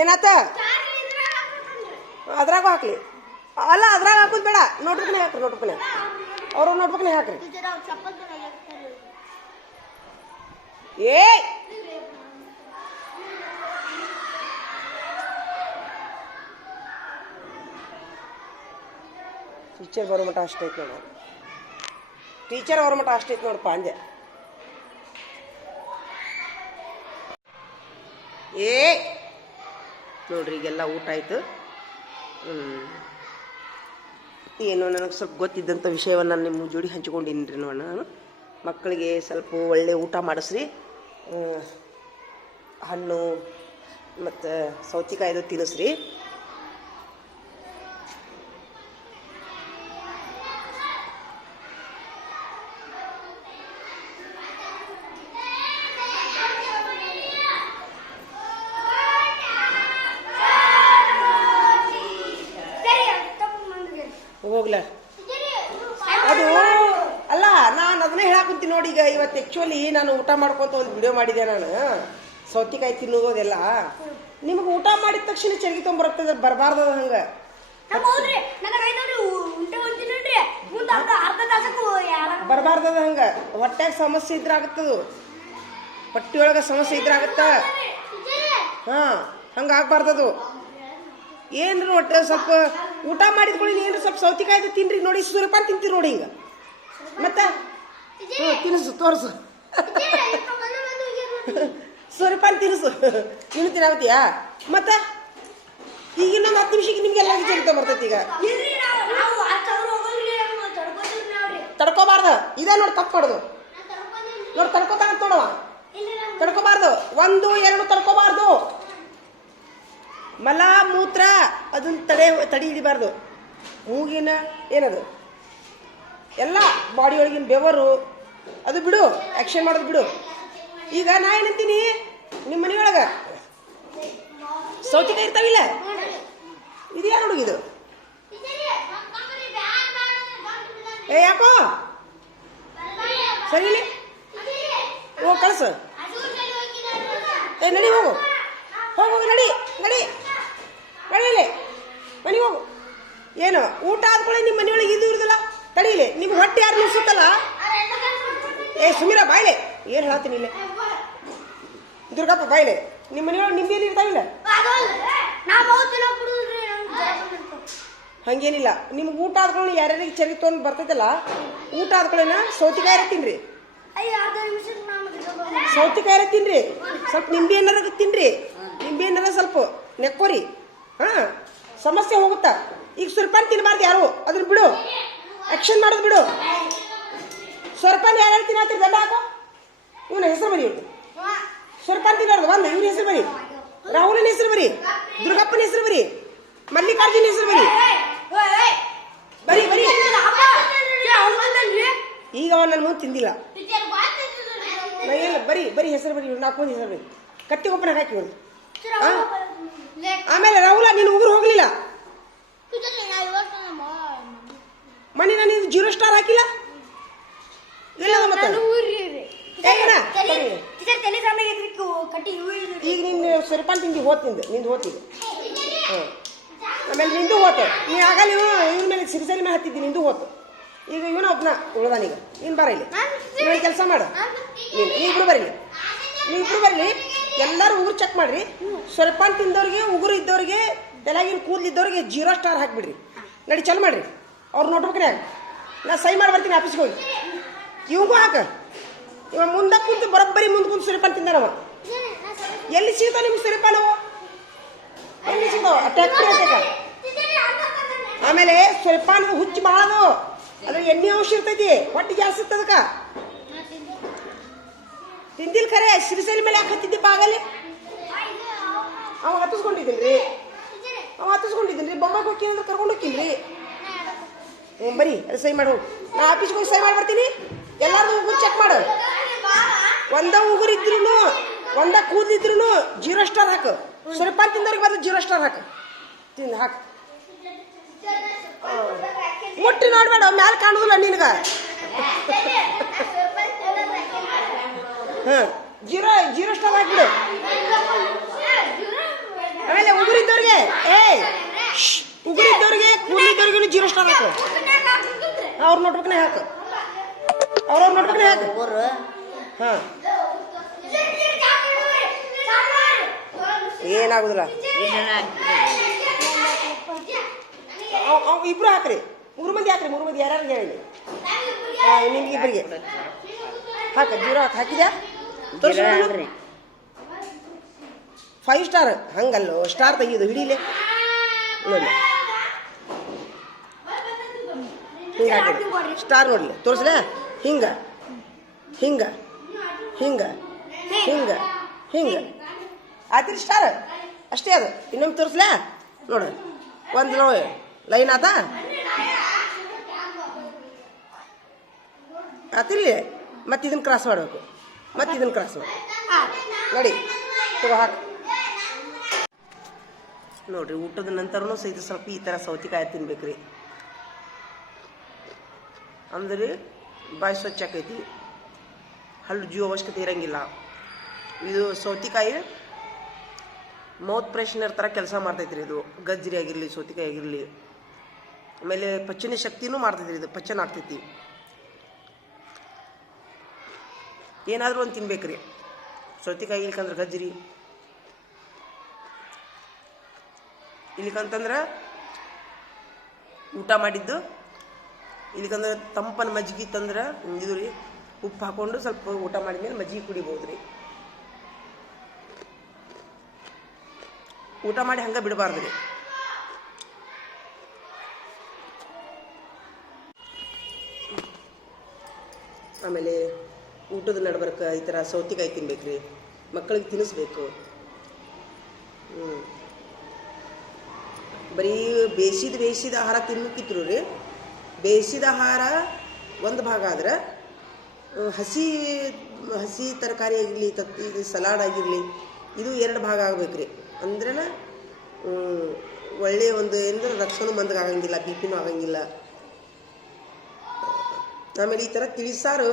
ಏನಾತ ಅದ್ರಾಗೂ ಹಾಕ್ಲಿ ಅಲ್ಲ ಅದ್ರಾಗ ಹಾಕೋದು ಬೇಡ ನೋಟ್ಬುಕ್ನೇ ಹಾಕ್ರಿ ನೋಟ್ಬುಕ್ನೇ ಅವ್ರ ನೋಟ್ಬುಕ್ನೇ ಹಾಕ್ರಿ ಏ ಟೀಚರ್ ಬರೋ ಮಟ್ಟ ಅಷ್ಟೈತೆ ನೋಡು ಟೀಚರ್ ಅವ್ರ ಮಟ್ಟ ಅಷ್ಟೈತೆ ನೋಡಪ್ಪ ಅಂದೆ ಏ ನೋಡ್ರಿ ಈಗೆಲ್ಲ ಊಟ ಆಯಿತು ಏನು ನನಗೆ ಸ್ವಲ್ಪ ಗೊತ್ತಿದ್ದಂಥ ವಿಷಯವನ್ನು ನಿಮ್ಮ ಜೋಡಿ ಹಂಚ್ಕೊಂಡಿನಿ ರೀ ನಾನು ಮಕ್ಕಳಿಗೆ ಸ್ವಲ್ಪ ಒಳ್ಳೆ ಊಟ ಮಾಡಿಸ್ರಿ ಹಣ್ಣು ಮತ್ತು ಸೌತೆಕಾಯ್ದು ತಿನ್ನಿಸ್ರಿ ಹೋಗ್ಲ ಅದು ಅಲ್ಲ ನಾನು ಅದನ್ನೇ ಹೇಳಾಕುಂತೀನಿ ನೋಡಿ ಈಗ ಇವತ್ತು ಆ್ಯಕ್ಚುಲಿ ನಾನು ಊಟ ಮಾಡ್ಕೊತ ಒಂದು ವಿಡಿಯೋ ಮಾಡಿದೆ ನಾನು ಸೌತೆಕಾಯಿ ತಿನ್ನೋದೆಲ್ಲ ನಿಮ್ಗೆ ಊಟ ಮಾಡಿದ ತಕ್ಷಣ ಚರ್ಗಿ ತೊಗೊಂಬರ್ತದ ಬರಬಾರ್ದು ಹಂಗೆ ಬರಬಾರ್ದದ ಹಂಗೆ ಹೊಟ್ಯಾಗ ಸಮಸ್ಯೆ ಇದ್ರೆ ಆಗತ್ತದು ಹೊಟ್ಟೆಯೊಳಗೆ ಸಮಸ್ಯೆ ಇದ್ರೆ ಆಗತ್ತ ಹಾಂ ಹಂಗೆ ಆಗ್ಬಾರ್ದದು ಏನ್ರಿ ಒಟ್ಟು ಸ್ವಲ್ಪ ಊಟ ಮಾಡಿದ್ಕೊಳ್ಳಿ ಏನ್ರಿ ಸ್ವಲ್ಪ ಸೌತೆಕಾಯ್ದು ತಿನ್ರಿ ನೋಡಿ ಸೂರ್ಯಪಾನ ತಿಂತೀರಿ ನೋಡಿ ಹಿಂಗೆ ಮತ್ತೆ ತಿನ್ನಿಸು ತೋರಿಸು ಸೂರ್ಯಪಾನ ತಿನ್ನಿಸು ನೀನು ತಿನ್ನಾಗತ್ತೀಯಾ ಮತ್ತೆ ಈಗ ಇನ್ನೊಂದು 10 ನಿಮಿಷಕ್ಕೆ ನಿಮ್ಗೆಲ್ಲ ಚರಿತ ಬರ್ತೈತಿ ಈಗ ತಡ್ಕೋಬಾರ್ದು ಇದೇ ನೋಡಿ ತಪ್ಪು ಮಾಡೋದು ನೋಡಿ ತಡ್ಕೋತಾನ ನೋಡುವ ತಡ್ಕೋಬಾರ್ದು 1 2 ತಡ್ಕೋಬಾರ್ದು ಮಲ ಮೂತ್ರ ಅದನ್ನ ತಡಿ ಹಿಡಿಬಾರ್ದು ಮೂಗಿನ ಏನದು ಎಲ್ಲ ಬಾಡಿ ಒಳಗಿನ ಬೆವರು ಅದು ಬಿಡು ಆ್ಯಕ್ಷನ್ ಮಾಡೋದು ಬಿಡು ಈಗ ನಾ ಏನಂತೀನಿ ನಿಮ್ಮ ಮನೆಯೊಳಗೆ ಸೌತೆಕಾಯಿ ಇರ್ತಾವಿಲ್ಲ ಇದು ಯಾರು ಹುಡುಗಿದು ಏ ಯಾಕೋ ಸರಿ ಹೋಗು ಕಳ್ಸು ಏ ನಡಿ ಹೋಗು ಹೋಗು ನಡಿ ನಡಿ ನಡೀಲಿ ಮನೆಗೆ ಹೋಗು ಏನು ಊಟ ಆದ್ಕೊಳ್ಳಿ ನಿಮ್ಮ ಮನೆಯೊಳಗೆ ಇದು ಇರುದಿಲ್ಲ ತಡೀಲಿ ನಿಮ್ಮ ಹೊಟ್ಟೆ ಯಾರು ನಿಲ್ಸುತ್ತಲ್ಲ ಏ ಸುಮೀರ ಬಾಯ್ಲೆ ಏನು ಹೇಳ್ತೀನಿ ಇಲ್ಲೇ ದುರ್ಗಪ್ಪ ಬಾಯ್ಲೆ ನಿಮ್ಮ ಮನೆಯೊಳಗೆ ನಿಂಬೆಯಲ್ಲಿ ಇರ್ತಾವಿಲ್ಲ ಹಂಗೇನಿಲ್ಲ ನಿಮ್ಗೆ ಊಟ ಆದ್ಕೊಳ್ಳಿ ಯಾರ್ಯಾರಿಗೆ ಚರಿ ತೊಗೊಂಡು ಬರ್ತೈತಲ್ಲ ಊಟ ಆದ್ಕೊಳ್ಳಿನ ಸೌತೆಕಾಯಿ ತಿನ್ರಿ ಸೌತೆಕಾಯಿ ತಿನ್ರಿ ಸ್ವಲ್ಪ ನಿಂಬೆ ಏನಾರ ತಿನ್ರಿ ನಿಂಬೆ ಏನಾರ ಸ್ವಲ್ಪ ನೆಕ್ಕೋರಿ ಹಾಂ ಸಮಸ್ಯೆ ಹೋಗುತ್ತಾ ಈಗ ಸುರ್ಪಾನ್ ತಿನ್ನಬಾರ್ದು ಯಾರು ಅದನ್ನ ಬಿಡು ಆ್ಯಕ್ಷನ್ ಮಾಡೋದು ಬಿಡು ಸುರ್ಪಾನ್ ಯಾರು ತಿನ್ನತ್ತೀರಿ ದಂಡ ಹಾಕೋ ಇವನ ಹೆಸರು ಬರಿ ಇವ್ರು ಸುರ್ಪಾನ್ ತಿನ್ನೋದು ಒಂದು ಇವ್ರ ಹೆಸರು ಬರಿ ರಾಹುಲನ ಹೆಸರು ಬರಿ ದುರ್ಗಪ್ಪನ ಹೆಸರು ಬರಿ ಮಲ್ಲಿಕಾರ್ಜುನ ಹೆಸರು ಬರಿ ಬರಿ ಬರಿ ಈಗ ಅವ ನನ್ನ ಮುಂದೆ ತಿಂದಿಲ್ಲ ನಾ ಇಲ್ಲ ಬರಿ ಬರಿ ಹೆಸರು ಬರಿ 4 ಮಂದಿ ಹೆಸರು ಬರಿ ಕಟ್ಟಿ ಒಪ್ಪನ ಹಾಕಿ ಇವ್ರು ಆಮೇಲೆ ರಾಹುಲ ನೀನು ಉಗುರು ಹೋಗ್ಲಿಲ್ಲ ಮನೆ ನಾನು 0 ಸ್ಟಾರ್ ಹಾಕಿಲ್ಲ ಇಲ್ಲ ಮತ್ತೆ ಈಗ ನಿಂದು ಸುರ್ಪಾನ್ ತಿಂದಿ ಹೋಗ್ತಿಂದು ನಿಂದು ಹೋಗ್ತಿದ್ದು ಹ್ಞೂ ಆಮೇಲೆ ನಿಂದು ಹೋತು ನೀ ಆಗಲ್ಲ ಇವ್ನ ಮೇಲೆ ಸಿರಿಸರಿ ಮೇಲೆ ಹತ್ತಿದ್ದಿ ನಿಂದು ಹೋತು ಈಗ ಇವನ ಒಬ್ಬನ ಉಳ್ದಾನೀಗ ನೀನು ಬರ ಇಲ್ಲಿ ಇವನಿಗೆ ಕೆಲಸ ಮಾಡು ನೀವಿಬ್ರು ಬರಲಿ ನೀವಿಬ್ರು ಬರಲಿ ಎಲ್ಲರೂ ಉಗುರು ಚೆಕ್ ಮಾಡ್ರಿ ಸುರ್ಪಾನ್ ತಿಂದವ್ರಿಗೆ ಉಗುರು ಇದ್ದವ್ರಿಗೆ ತಲೆಗಿನ ಕೂದಲಿದ್ದವ್ರಿಗೆ 0 ಸ್ಟಾರ್ ಹಾಕಿಬಿಡ್ರಿ ನಡಿ ಚಲ್ ಮಾಡ್ರಿ ಅವ್ರು ನೋಟ್ಬುಕ್ನೇ ನಾ ಸೈ ಮಾಡಿ ಬರ್ತೀನಿ ಆಫೀಸ್ಗೆ ಹೋಗಿ ಇವಂಗೂ ಹಾಕ ಇವ ಮುಂದೆ ಕುಂತು ಬರೋಬ್ಬರಿ ಮುಂದೆ ಕುಂತು ಸೂರ್ಯಪಾನ ತಿಂದಾನವ ಎಲ್ಲಿ ಸಿಗ್ತಾವ ನಿಮ್ಗೆ ಸೂರ್ಯಪಾನವು ಎಲ್ಲಿ ಸಿಗ್ತಾವ ಟ್ಯಾಕ್ಟ್ರಿ ಅಂತ ಆಮೇಲೆ ಸೂರ್ಯಪಾನದ ಹುಚ್ಚು ಭಾಳದು ಅದ್ರ ಎಣ್ಣೆ ಅಂಶ ಇರ್ತೈತಿ ಹೊಟ್ಟೆ ಜಾಸ್ತಿ ಇರ್ತದಕ್ಕ ತಿಂದಿಲ್ ಖರೆ ಸಿರಿಸರಿ ಮೇಲೆ ಯಾಕೆ ಹತ್ತಿದ್ದಿ ಆಗಲ್ಲಿ ಅವ ಹತ್ತಿಸ್ಕೊಂಡಿದ್ದೀನಿ ಬೊಂಬಾಗ ಹೋಗಿ ಅಂದ್ರೆ ಕರ್ಕೊಂಡು ಹೋಗ್ತೀನಿ ಬರೀ ಅದು ಸೈ ಮಾಡು ನಾ ಆಫೀಸ್ಗೆ ಹೋಗಿ ಸೈ ಮಾಡಿ ಬರ್ತೀನಿ ಎಲ್ಲಾರ್ದು ಉಗುರು ಚೆಕ್ ಮಾಡು ಒಂದ ಉಗುರು ಇದ್ರು ಒಂದ ಕೂದಲಿದ್ರು 0 ಸ್ಟಾರ್ ಹಾಕು ಸುರ್ಪಾನ್ ತಿಂದವ್ರಿಗೆ ಬಂದು 0 ಸ್ಟಾರ್ ಹಾಕು ತಿಂದು ಹಾಕು ಮುಟ್ಟಿ ನೋಡ್ಬೇಡ ಮ್ಯಾಲೆ ಕಾಣುದಿಲ್ಲ ನಿನಗ ಹಾಂ 0 ಸ್ಟಾರ್ ಹಾಕಿಬಿಡು ಆಮೇಲೆ ಉಗುರಿದ್ದವ್ರಿಗೆ ಉಗುರಿದ್ದವ್ರಿಗೆ ಕೂದಲಿದ್ದವ್ರಿಗೂ 0 ಸ್ಟಾರ್ ಹಾಕು. ಅವ್ರ ನೋಟ್ಬುಕ್ನೇ ಹಾಕು. ಅವ್ರವ್ರ ನೋಟ್ಬುಕ್ನೇ ಹಾಕು. ಹಾಂ ಏನಾಗುದಿಲ್ಲ. ಇಬ್ರು ಹಾಕ್ರಿ, 3 ಮಂದಿ ಹಾಕ್ರಿ. 3 ಮಂದಿ ಯಾರ್ಯಾರು ಹೇಳಿ ನಿಮ್ಗೆ ಇಬ್ಬರಿಗೆ ಹಾಕ. 0 ಹಾಕಿದ್ಯಾ? 5 ಸ್ಟಾರ್ ಹಂಗಲ್ಲೋ, ಸ್ಟಾರ್ ತೆಗಿಯೋದು ಹಿಡೀಲಿ ನೋಡಿ. ಹಿಂಗೆ ಹಾಕಿರಿ ಸ್ಟಾರ್ ನೋಡ್ಲಿ, ತೋರಿಸ್ಲ. ಹಿಂಗ ಹಿಂಗ ಹಿಂಗ ಹಿಂಗ ಹಿಂಗ ಆತಿರಿ ಸ್ಟಾರ್ ಅಷ್ಟೇ. ಅದು ಇನ್ನೊಮ್ಮೆ ತೋರಿಸ್ಲ ನೋಡು. ಒಂದು ಲೈನ್ ಆತ ಆತಿರ್ಲಿ. ಮತ್ತೆ ಇದನ್ನು ಕ್ರಾಸ್ ಮಾಡಬೇಕು, ಮತ್ತೆ ಇದನ್ನು ಕ್ರಾಸ್ ಮಾಡಿ ನೋಡಿ. ತಗೋ ಹಾಕು ನೋಡ್ರಿ. ಊಟದ ನಂತರನೂ ಸಹಿತ ಸ್ವಲ್ಪ ಈ ಥರ ಸೌತೆಕಾಯಿ ತಿನ್ಬೇಕ್ರಿ. ಅಂದ್ರೆ ಬಾಯಿ ಸ್ವಚ್ಛ ಆಕೈತಿ, ಹಲ್ಲು ಜೀವ ಅವಶ್ಯಕತೆ ಇರಂಗಿಲ್ಲ. ಇದು ಸೌತೆಕಾಯಿ ಮೌತ್ ಫ್ರೆಶ್ನರ್ ಥರ ಕೆಲಸ ಮಾಡ್ತೈತ್ರಿ. ಇದು ಗಜ್ಜರಿ ಆಗಿರಲಿ, ಸೌತೆಕಾಯಿ ಆಗಿರಲಿ. ಆಮೇಲೆ ಪಚನ ಶಕ್ತಿನೂ ಮಾಡ್ತೈತ್ರಿ. ಇದು ಪಚನ ಆಗ್ತೈತಿ. ಏನಾದರೂ ಒಂದು ತಿನ್ಬೇಕ್ರಿ. ಸೌತೆಕಾಯಿ ಇಲ್ಲಿಕಂದ್ರೆ ಗಜ್ಜರಿ, ಇಲ್ಲಿಕಂತಂದ್ರೆ ಊಟ ಮಾಡಿದ್ದು, ಇಲ್ಲಿಕಂದ್ರೆ ತಂಪನ ಮಜ್ಜಿಗೆ ತಂದ್ರೆ ಇದು ರೀ, ಉಪ್ಪು ಹಾಕ್ಕೊಂಡು ಸ್ವಲ್ಪ ಊಟ ಮಾಡಿದ್ಮೇಲೆ ಮಜ್ಜಿಗೆ ಕುಡಿಬೋದು ರೀ. ಊಟ ಮಾಡಿ ಹಂಗೆ ಬಿಡಬಾರ್ದು ರೀ. ಆಮೇಲೆ ಊಟದ ನಡ್ಬರ್ಕ ಈ ಥರ ಸೌತೆಕಾಯಿ ತಿನ್ಬೇಕ್ರಿ. ಮಕ್ಕಳಿಗೆ ತಿನ್ನಿಸ್ಬೇಕು. ಬರೀ ಬೇಯಿಸಿದ ಆಹಾರ ತಿನ್ನಕ್ಕಿದ್ರು ರೀ. ಬೇಯಿಸಿದ ಆಹಾರ ಒಂದು ಭಾಗ ಆದ್ರೆ, ಹಸಿ ತರಕಾರಿ ಆಗಿರಲಿ, ಇದು ಸಲಾಡ್ ಆಗಿರಲಿ, ಇದು 2 ಭಾಗ ಆಗ್ಬೇಕ್ರಿ. ಅಂದ್ರೆ ಒಳ್ಳೆಯ ಒಂದು ಏನಂದ್ರೆ ರಕ್ತನೂ ಮಂದಗಾಗಂಗಿಲ್ಲ, BP ಆಗಂಗಿಲ್ಲ. ಆಮೇಲೆ ಈ ಥರ ತಿಳಿಸಾರು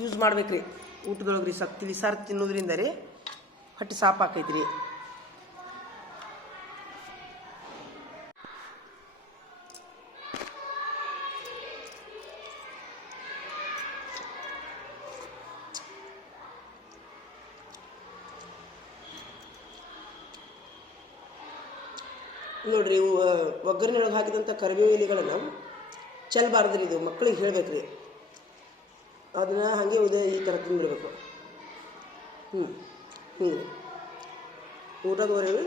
ಯೂಸ್ ಮಾಡ್ಬೇಕ್ರಿ ಊಟದೊಳಗೆ ರೀ. ಸ್ವಲ್ಪ ತಿಳಿಸಾರು ತಿನ್ನೋದ್ರಿಂದ ರೀ ಹೊಟ್ಟೆ ಸಾಪ್ ಆಕೈತ್ರಿ. ನೋಡ್ರಿ, ಒಗ್ಗರಣೆಯೊಳಗೆ ಹಾಕಿದಂಥ ಕರಿಬೇವು ಎಲೆಗಳನ್ನು ಚೆಲ್ಲಬಾರ್ದ್ರಿ. ಇದು ಮಕ್ಕಳಿಗೆ ಹೇಳ್ಬೇಕ್ರಿ. ಅದನ್ನು ಹಾಗೆ ಈ ಥರ ತಿಂದ್ಬಿಡ್ಬೇಕು. ಹಿಂಗೆ ಊಟದವರೆಗೆ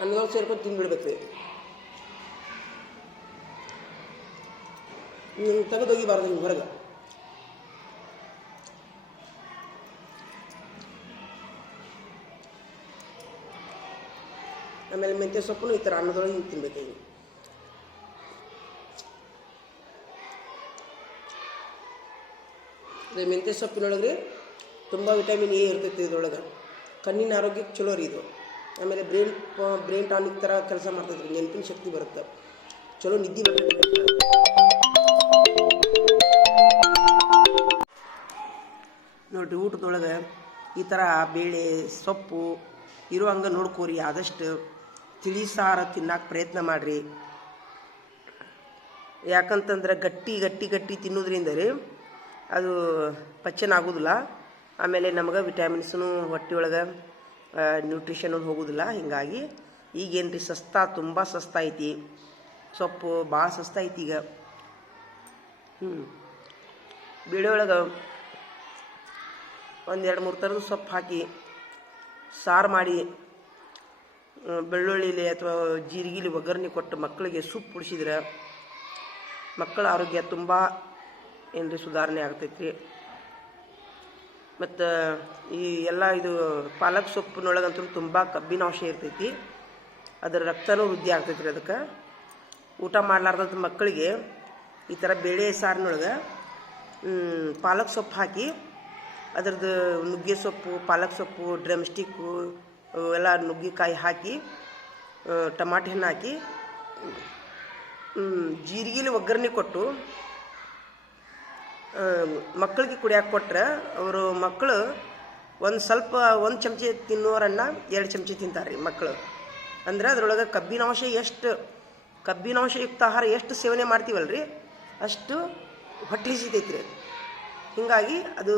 ಅನ್ನದಾಗ ಸೇರ್ಕೊಂಡು ತಿಂದ್ಬಿಡ್ಬೇಕ್ರಿ. ತೆಗೆದೋಗಿಬಾರ್ದು ಹಿಂಗೆ ಹೊರಗೆ. ಆಮೇಲೆ ಮೆಂತ್ಯ ಸೊಪ್ಪು ಈ ಥರ ಅನ್ನದೊಳಗೆ ಹಿಂಗೆ ತಿನ್ಬೇಕು. ಈಗ ಮೆಂತ್ಯ ಸೊಪ್ಪಿನೊಳಗೆ ತುಂಬ ವಿಟಮಿನ್ ಎ ಇರ್ತೈತಿ. ಇದ್ರೊಳಗೆ ಕಣ್ಣಿನ ಆರೋಗ್ಯಕ್ಕೆ ಚಲೋ ರೀ ಇದು. ಆಮೇಲೆ ಬ್ರೈನ್ ಟಾನಿಕ್ ಥರ ಕೆಲಸ ಮಾಡ್ತೈತ್ರಿ. ನೆನಪಿನ ಶಕ್ತಿ ಬರುತ್ತೆ, ಚಲೋ ನಿದ್ದೆ ಬರ್ತೈತಿ. ನೋಡಿರಿ, ಊಟದೊಳಗೆ ಈ ಥರ ಬೇಳೆ ಸೊಪ್ಪು ಇರುವಂಗೆ ನೋಡ್ಕೋರಿ. ಆದಷ್ಟು ತಿಳಿಸಾರ ತಿನ್ನಕ್ಕೆ ಪ್ರಯತ್ನ ಮಾಡಿರಿ. ಯಾಕಂತಂದ್ರೆ ಗಟ್ಟಿ ತಿನ್ನೋದ್ರಿಂದ ರೀ ಅದು ಪಚನ ಆಗೋದಿಲ್ಲ. ಆಮೇಲೆ ನಮಗೆ ವಿಟಮಿನ್ಸ್ನು ಹೊಟ್ಟೆಯೊಳಗೆ ನ್ಯೂಟ್ರಿಷನ್ ಹೋಗೋದಿಲ್ಲ. ಹೀಗಾಗಿ ಈಗೇನು ರೀ ತುಂಬ ಸಸ್ತಾ ಐತಿ. ಸೊಪ್ಪು ಭಾಳ ಸಸ್ತಾ ಐತಿ ಈಗ. ಬೇಳೆ ಒಳಗೆ 1-2-3 ಥರದ ಸೊಪ್ಪು ಹಾಕಿ ಸಾರು ಮಾಡಿ, ಬೆಳ್ಳುಳ್ಳಿಲಿ ಅಥವಾ ಜೀರಿಗೆಲಿ ಒಗ್ಗರಣೆ ಕೊಟ್ಟು ಮಕ್ಕಳಿಗೆ ಸೂಪ್ ಕುಡಿಸಿದ್ರೆ ಮಕ್ಕಳ ಆರೋಗ್ಯ ತುಂಬ ಏನ್ರಿ ಸುಧಾರಣೆ ಆಗ್ತೈತಿ. ಮತ್ತು ಈ ಎಲ್ಲ ಇದು ಪಾಲಕ್ ಸೊಪ್ಪಿನೊಳಗಂತೂ ತುಂಬ ಕಬ್ಬಿನಾಂಶ ಇರ್ತೈತಿ. ಅದರ ರಕ್ತನೂ ವೃದ್ಧಿ ಆಗ್ತೈತಿ ರೀ. ಅದಕ್ಕೆ ಊಟ ಮಾಡಲಾರ್ದಂಥ ಮಕ್ಕಳಿಗೆ ಈ ಥರ ಬೇಳೆ ಸಾರಿನೊಳಗೆ ಪಾಲಕ್ ಸೊಪ್ಪು ಹಾಕಿ, ಅದರದ್ದು ನುಗ್ಗೆ ಸೊಪ್ಪು, ಪಾಲಕ್ ಸೊಪ್ಪು, ಡ್ರಮ್ ಸ್ಟಿಕ್ಕು ಎಲ್ಲ ನುಗ್ಗಿಕಾಯಿ ಹಾಕಿ, ಟಮಾಟೆ ಹಣ್ಣು ಹಾಕಿ, ಜೀರಿಗೆಲಿ ಒಗ್ಗರಣೆ ಕೊಟ್ಟು ಮಕ್ಕಳಿಗೆ ಕುಡಿಯೋಕೆ ಕೊಟ್ಟರೆ ಮಕ್ಕಳು ಒಂದು ಚಮಚಿ ತಿನ್ನೋರನ್ನ 2 ಚಮಚಿ ತಿಂತಾರೆ ರೀ ಮಕ್ಕಳು. ಅಂದ್ರೆ ಅದ್ರೊಳಗೆ ಕಬ್ಬಿನಾಂಶಯುಕ್ತ ಆಹಾರ ಎಷ್ಟು ಸೇವನೆ ಮಾಡ್ತೀವಲ್ರಿ ಅಷ್ಟು ಹೊಟ್ಟೆ ಹಸಿತೈತ್ರಿ. ಹೀಗಾಗಿ ಅದು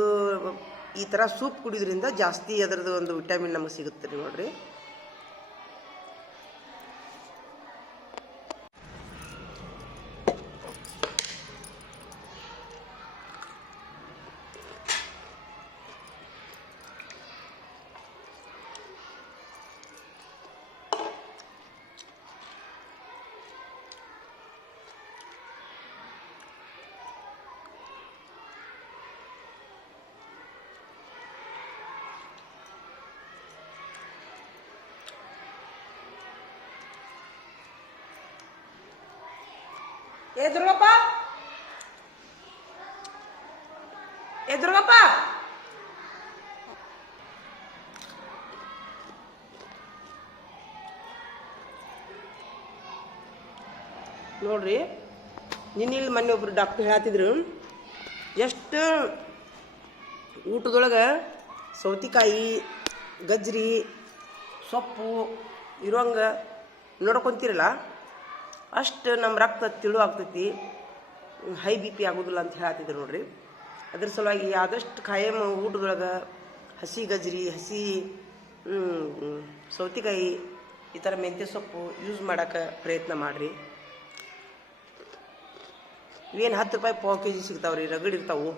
ಈ ಥರ ಸೂಪ್ ಕುಡಿಯೋದ್ರಿಂದ ಜಾಸ್ತಿ ಅದರದ್ದು ಒಂದು ವಿಟಮಿನ್ ನಮಗೆ ಸಿಗುತ್ತೆ ರೀ ನೋಡ್ರಿ. ದುರ್ಗಪ್ಪ ನೋಡ್ರಿ, ನಿನ್ನಿಲ್ಲಿ ಮೊನ್ನೆ ಒಬ್ರು ಡಾಕ್ಟರ್ ಹೇಳತ್ತಿದ್ರು, ಎಷ್ಟು ಊಟದೊಳಗೆ ಸೌತಿಕಾಯಿ ಗಜ್ರಿ ಸೊಪ್ಪು ಇರೋಂಗೆ ನೋಡ್ಕೊತೀರಲ್ಲ ಅಷ್ಟು ನಮ್ಮ ರಕ್ತ ತಿಳು ಆಗ್ತೈತಿ, ಹೈ ಬಿ ಪಿ ಆಗೋದಿಲ್ಲ ಅಂತ ಹೇಳತ್ತಿದ್ರು ನೋಡ್ರಿ. ಅದ್ರ ಸಲುವಾಗಿ ಆದಷ್ಟು ಖಾಯಂ ಊಟದೊಳಗೆ ಹಸಿ ಗಜ್ರಿ, ಹಸಿ ಸೌತಿಕಾಯಿ, ಈ ಥರ ಮೆಂತ್ಯ ಸೊಪ್ಪು ಯೂಸ್ ಮಾಡೋಕ್ಕೆ ಪ್ರಯತ್ನ ಮಾಡಿರಿ. ಇವೇನು 10 ರೂಪಾಯಿ ಪಾವು ಕೆಜಿ ಸಿಗ್ತಾವ್ರಿ, ರಗಡಿರ್ತಾವು.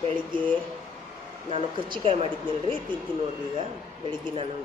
ಬೆಳಿಗ್ಗೆ ನಾನು ಕರ್ಚಿಕಾಯಿ ಮಾಡಿದ್ನಲ್ರಿ, ತಿಂತೀನಿ ನೋಡ್ರಿ. ಈಗ ಬೆಳಿಗ್ಗೆ ನಾನು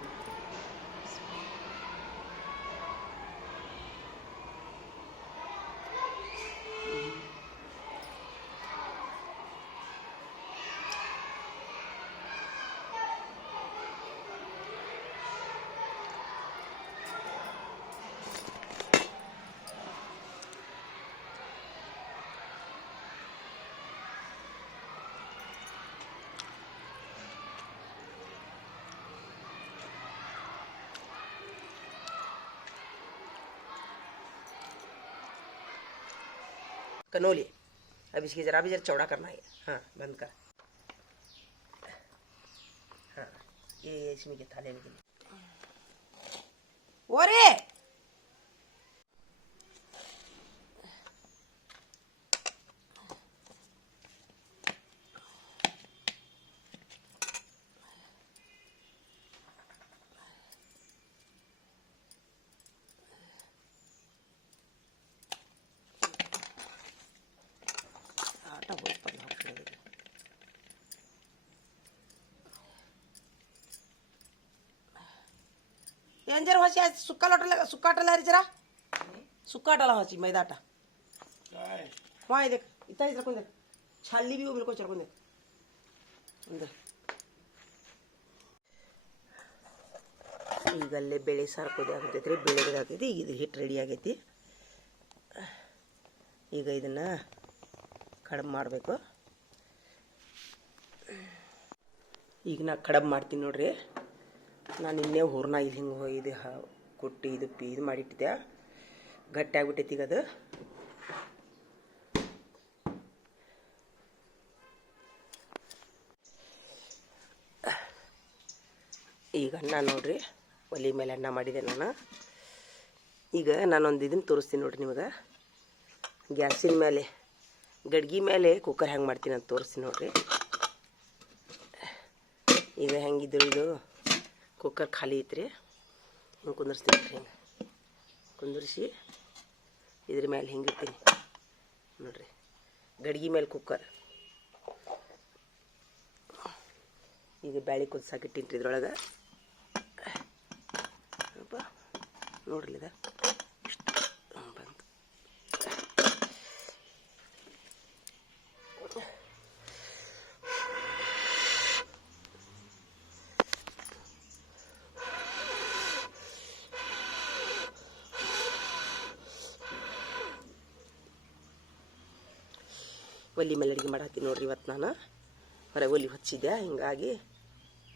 कनोली अब इसकी जरा भी जरा चौड़ा करना है. हाँ बंद कर. हाँ ये इसमें के थाले में ओरे ಏನ್ ಜರ ಹೊಸಿ ಸುಕ್ಕಾಟಲ್ಲ ಜರ ಸುಕ್ಕಾಟಲ್ಲ ಹೊಸಿ ಮೈದಾಟ ಹಾ ಇದೆ ಇತ್ತ ಇದ್ರಕೊಂಡೆ ಛಾಲಿ ಬಿ ಒಬ್ರು ಚರ್ಕೊಂಡೆ ಅಂದ ಈಗಲ್ಲೇ ಬೇಳೆ ಸಾರು ಕುದಿ ಆಗತೈತ್ರಿ. ಬೇಳೆ ಆಗ್ತೈತಿ. ಇದು ಹಿಟ್ಟು ರೆಡಿ ಆಗೈತಿ. ಈಗ ಇದನ್ನು ಕಡುಬು ಮಾಡಬೇಕು. ಈಗ ನಾ ಕಡುಬು ಮಾಡ್ತೀನಿ ನೋಡ್ರಿ. ನಾನು ಇನ್ನೇ ಹೂರ್ಣ ಇಲ್ಲಿ ಹಿಂಗೆ ಇದು ಕೊಟ್ಟು ಇದು ಮಾಡಿಟ್ಟಿದ್ದೆ, ಗಟ್ಟಿ ಆಗ್ಬಿಟ್ಟೈತಿ ಈಗ ಅದು. ಈಗ ಅನ್ನ ನೋಡ್ರಿ, ಒಲೆ ಮೇಲೆ ಅನ್ನ ಮಾಡಿದೆ ನಾನು. ಈಗ ನಾನೊಂದು ಇದನ್ನು ತೋರಿಸ್ತೀನಿ ನೋಡ್ರಿ ನಿಮಗೆ. ಗ್ಯಾಸಿನ ಮೇಲೆ ಗಡ್ಗೆ ಮೇಲೆ ಕುಕ್ಕರ್ ಹೆಂಗೆ ಮಾಡ್ತೀನಿ ಅಂತ ತೋರಿಸ್ತೀನಿ ನೋಡ್ರಿ. ಈಗ ಹೆಂಗಿದ್ರು ಇದು ಕುಕ್ಕರ್ ಖಾಲಿ ಐತ್ರಿ, ಹಿಂಗೆ ಕುಂದರ್ಸ್ತೀನಿ ಹಿಂಗೆ ಕುಂದರ್ಸಿ ಇದ್ರ ಮೇಲೆ ಹಿಂಗಿರ್ತೀನಿ ನೋಡ್ರಿ. ಗಡ್ಗೆ ಮೇಲೆ ಕುಕ್ಕರ್. ಈಗ ಬ್ಯಾಳಿ ಕುದಿಸಾಕಿಟ್ಟಿನ್ರಿ ಇದ್ರೊಳಗೆ. ನೋಡ್ರಿ ಇದು ಇಷ್ಟು ಬಂತು. ಒಲೆ ಮೇಲೆ ಅಡುಗೆ ಮಾಡತ್ತೀನಿ ನೋಡ್ರಿ. ಇವತ್ತು ನಾನು ಹೊರಗೆ ಒಲೆ ಹಚ್ಚಿದ್ದೆ, ಹಿಂಗಾಗಿ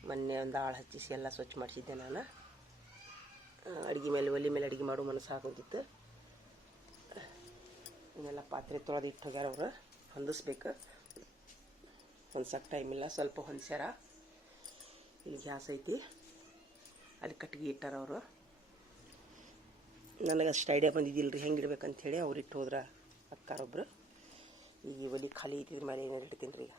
ಮೊನ್ನೆ ಒಂದು ಆಳು ಹಚ್ಚಿಸಿ ಎಲ್ಲ ಸ್ವಚ್ಛ ಮಾಡಿಸಿದ್ದೆ ನಾನು. ಅಡುಗೆ ಮೇಲೆ ಒಲೆ ಮೇಲೆ ಅಡುಗೆ ಮಾಡೋ ಮನಸ್ಸು ಆಗೋದಿತ್ತು. ಇನ್ನೆಲ್ಲ ಪಾತ್ರೆ ತೊಳೆದು ಇಟ್ಟು ಹೋಗ್ಯಾರ ಅವರು, ಹೊಂದಿಸ್ಬೇಕು. ಹೊಂದ್ಸಕ್ಕೆ ಟೈಮ್ ಇಲ್ಲ, ಸ್ವಲ್ಪ ಹೊಂದ್ಸ್ಯಾರ. ಇಲ್ಲಿ ಗ್ಯಾಸ್ ಐತಿ, ಅಲ್ಲಿ ಕಟ್ಟಿಗೆ ಇಟ್ಟಾರ ಅವರು. ನನಗೆ ಅಷ್ಟು ಐಡಿಯಾ ಬಂದಿದ್ದಿಲ್ಲ ರೀ ಹೆಂಗೆ ಇಡ್ಬೇಕಂಥೇಳಿ. ಅವ್ರು ಇಟ್ಟು ಹೋದ್ರ ಅಕ್ಕಾರೊಬ್ರು. ಈಗ ಒಲೆ ಖಾಲಿ ಐತಿದ್ರ ಮೇಲೆ ಏನಾರು ಇಡ್ತೀನಿ ರೀ ಈಗ.